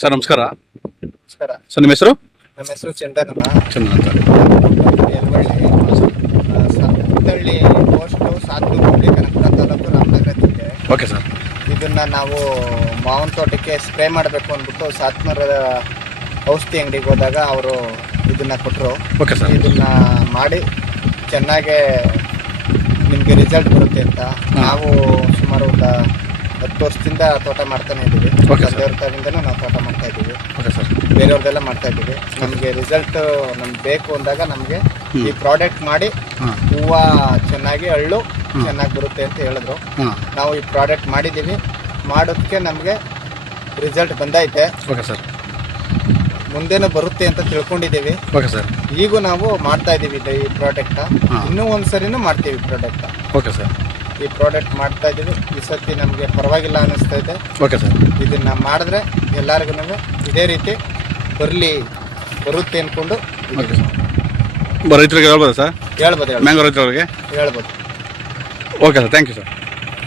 Sir ನಮಸ್ಕಾರ. ನಮಸ್ಕಾರ. Sir ನಿಮ್ಮ ಹೆಸರು? ನಮ್ಮ ಹೆಸರು ಚಂದನ್ ಅಂತ. ಚಂದನ್ ಅಂತ. ಹುತ್ತಳ್ಳಿ ಪೋಸ್ಟು ಸಾತ್ನೂರು ಕನಕಪುರ ತಾಲೂಕು ರಾಮನಗರ ಜಿಲ್ಲೆ. Okay sir. ಇದನ್ನ ನಾವು ಮಾವಿನ ತೋಟಕ್ಕೆ ಸ್ಪ್ರೇ ಮಾಡಬೇಕು ಅಂದ್ಬಿಟ್ಟು ಸಾತ್ನೂರ ಔಷಧಿ ಅಂಗಡಿಗೆ ಹೋದಾಗ ಅವರು ಇದನ್ನ ಕೊಟ್ಟರು. Okay sir. ಇದನ್ನ ಮಾಡಿ ಚೆನ್ನಾಗೆ ನಿಮಗೆ ರಿಸಲ್ಟ್ ಬರುತ್ತೆ ಅಂತ ನಾವು ಸುಮಾರು ಒಂದು 10 ವರ್ಷದಿಂದ ತೋಟ ಮಾಡ್ತಾನೆ ಇದ್ದೀವಿ. ತಂದೆಯವ್ರಿಂದನೂ ನಾವು ತೋಟ ಮಾಡ್ತಾ ಇದ್ದೀವಿ. Okay sir. ಬೇರೆಯವ್ರದ್ದೆಲ್ಲ ಮಾಡ್ತಾ ಇದ್ದೀವಿ. ನಮಗೆ ರಿಸಲ್ಟ್ ನಮ್ಗೆ ಬೇಕು ಅಂದಾಗ ನಮಗೆ ಈ ಪ್ರಾಡಕ್ಟ್ ಮಾಡಿ ಹೂವು ಚೆನ್ನಾಗಿ ಹಳ್ಳು ಚೆನ್ನಾಗಿ ಬರುತ್ತೆ ಅಂತ ಹೇಳಿದ್ರು. ನಾವು ಈ ಪ್ರಾಡಕ್ಟ್ ಮಾಡಿದ್ದೀವಿ. ಮಾಡೋದಕ್ಕೆ ನಮಗೆ ರಿಸಲ್ಟ್ ಬಂದೈತೆ. Okay sir. ಮುಂದೇನು ಬರುತ್ತೆ ಅಂತ ತಿಳ್ಕೊಂಡಿದ್ದೀವಿ. Okay sir. ಈಗೂ ನಾವು ಮಾಡ್ತಾ ಇದ್ದೀವಿ ಈ ಪ್ರಾಡಕ್ಟ್. ಇನ್ನೂ ಒಂದ್ಸರಿನೂ ಮಾಡ್ತೀವಿ ಪ್ರಾಡಕ್ಟ್. Okay sir. ಈ ಪ್ರಾಡಕ್ಟ್ ಮಾಡ್ತಾ ಇದ್ದೀವಿ. ಈ ಸತಿ ನಮಗೆ ಪರವಾಗಿಲ್ಲ ಅನ್ನಿಸ್ತಾ ಇದೆ. Okay sir. ಇದನ್ನ ಮಾಡಿದ್ರೆ ಎಲ್ಲರಿಗೂ ಇದೇ ರೀತಿ ಬರುತ್ತೆ ಅಂದ್ಕೊಂಡು ರೈತರಿಗೆ ಹೇಳ್ಬೋದಾ ಸರ್? ಹೇಳ್ಬೋದು ಮ್ಯಾಂಗೋ ರೈತರಿಗೆ ಹೇಳ್ಬೋದು. Okay sir, thank you sir.